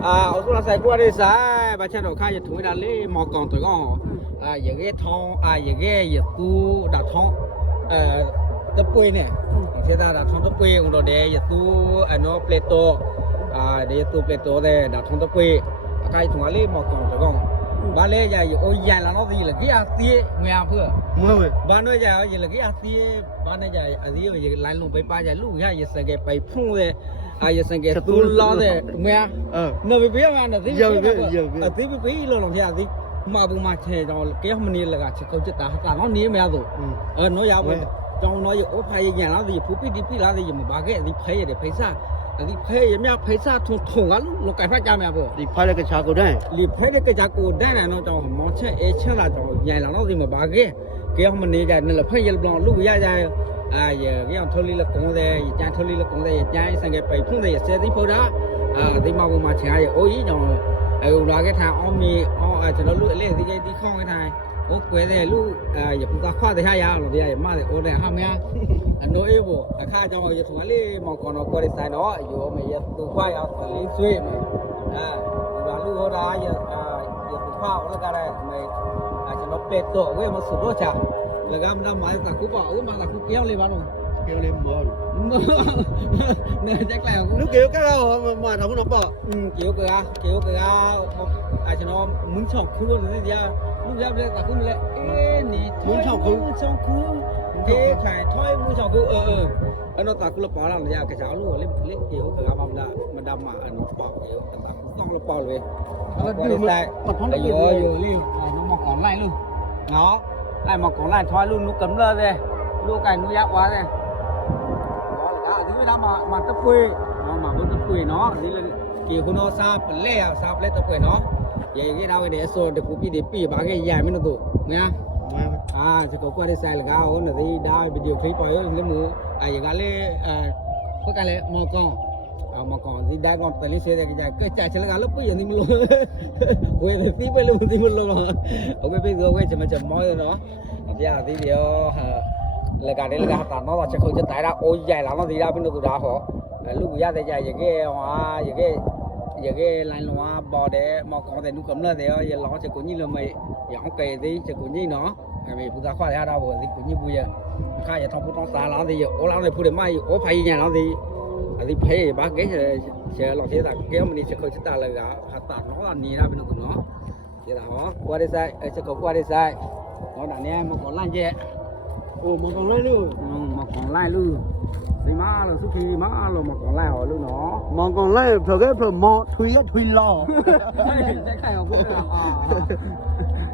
啊，我说那些过的噻，把车头开一推，那里毛刚对讲，啊，一个汤，啊，一个一股大汤，呃，都贵呢，现在大汤都贵，我得一股啊，那不多，啊，得一股不多的，大汤都贵，开一桶那里毛刚对讲。บ้านเล่ใหญ่อยู่โอ้ยใหญ่แล้วเนาะสิล่ะกี่อาทิตยเมียเพื่อเงาเว้ยบ้านน้อยใหญ่เอาอย่างล่ะกี่อาทิตยบ้านน้อยใหญ่อาทิตอย่างไล่ลงไปป้าใหญ่ลูกใหญ่ยังสังเกตไปพุ่งเลยอายุสังเกตตูนล้อเลยเมียเออหนูไปเปลี่ยนงานอาทิตยเปลี่ยนงาอาทิตย์ไปเปลี่ยนลงที่อาทิตย์มาบุมาเชยจังเก้วมันนี่เลยก็จะช็เขาจะตาตาเขาหนีไม่เอาตัวเออน้อยใหญ่จังน้อยใหญ่โอ้ยพายใหญ่แล้วสิผู้พี่ดีพี่ล้วสิ่ามาบ้าแก่สิเพย์เดี๋ยวเพย์ซะဒီဖဲရမြဖဲစာထုံထုံကလို့လောက်ကဲဖတ်ကြမှာပေါ့ဒီဖဲလက်ကချာကိုတန်းလီဖဲလက်ကချာကိုတန်းနော်တော့မောချက်အဲချက်လာတော့ညံလာတော့ဒီမှာဘာကဲကဲအောင်မနေကြနဲ့လဖဲရလပလောင်လူရရအာရကဲအောင်ထုံးလေးလကုံးတဲ့ကြမ်းထုံးလေးလကုံးတဲ့ကြမ်းဆန်ကဲပိုင်ဖုန်တဲ့ဆယ်သိဖို့တာအာဒီမှာဘုံမှာချင်ရဲအိုးကြီးကြောင့်အဲလာခဲ့ထိုင်အောင်မီအောင်အဲကျွန်တော်လူအလဲစီကြီးတီးခေါင်းခဲ့ထိုင့်ကွယ်တဲ့လူအဲပူကခွာတဲ့ဟာရအောင်လို့တရားရမတယ်အိုးတဲ့ဟာမင်းအနိုးအေးဘောအခါကြောင့်ရေသူမလေးမကောင်းတော့ကွယ်တိုင်းတော့ရိုးမရသူခွာရသလေးဆွေးမယ်အဲဒီပါလူဟောတာရအဲသူခွာလကရဲမယ်အဲကျွန်တော်ပက်တော့ဝဲမစလို့ချာလကမ်းနာမိုင်းကခုပါအိုးမလာခုပြောင်းလေးပါတော့ kêu lên mờ chắc là, là nó kêu cái đâu mà mà không nó bỏ ừ kêu cái kêu cái ai cho nó muốn chọc khu luôn rồi gì à muốn giáp lên cả khu lệ nì muốn chọc khu muốn chọc khu thế phải thôi muốn chọc khu ờ ờ nó tạt cái lớp bỏ làm gì à cái cháo luôn lên lên kêu cái gam đã mà, mà đâm mà nó bỏ kêu tạt nó lớp bỏ rồi nó mọc còn lại đường, ơi, đường, dù. Dù, dù. Đó, nó luôn nó lại mọc còn lại thôi luôn nó cấm lơ về lúa cày nó dạo quá rồi tôi mà mà tập nó mà muốn tập nó thì là kì khu nó xa phần lẻ xa phần nó vậy cái nào để số để phụ bị để bị ba cái dài mới nó nha à chỉ có qua đi xài là cao hơn là đi đa video clip rồi lấy mũ à cái lẽ cái lẽ mà con à mà còn đi đa ngọt tại lý xe cái dài cái chạy chân là lúc bây giờ đi mua luôn quê thì tiếp với luôn đi mua luôn rồi ok bây giờ quay chậm chậm mỏi rồi đó bây giờ video là cái này là hạt nó là sẽ không cho tải ra ô dài là nó đi ra bên đâu cũng ra họ lúc bây giờ thì dài cái hoa giờ cái cái lại hoa bò để mà có thể nuôi cấm là thì giờ nó cũng như là mày giờ kể gì sẽ cũng như nó mày phụ ra khoa ra đâu rồi thì cũng như bây giờ khai giờ thằng phụ trong xã nó thì ô lão này phụ để mai ô phải nhà nó thì thì phải ba cái sẽ sẽ lo thế là kéo mình đi sẽ không chúng ta là cả hạt tạt nó là đi ra bên đâu cũng nó thì là qua đây sai sẽ có qua đây sai nó đã nghe một con lan dẹt ồ mà còn lại luôn ừ, mà còn lại luôn thì má là suốt khi má là mà còn lại hỏi, luôn nó mà còn lại thời cái thời mọ thui nhất thui lo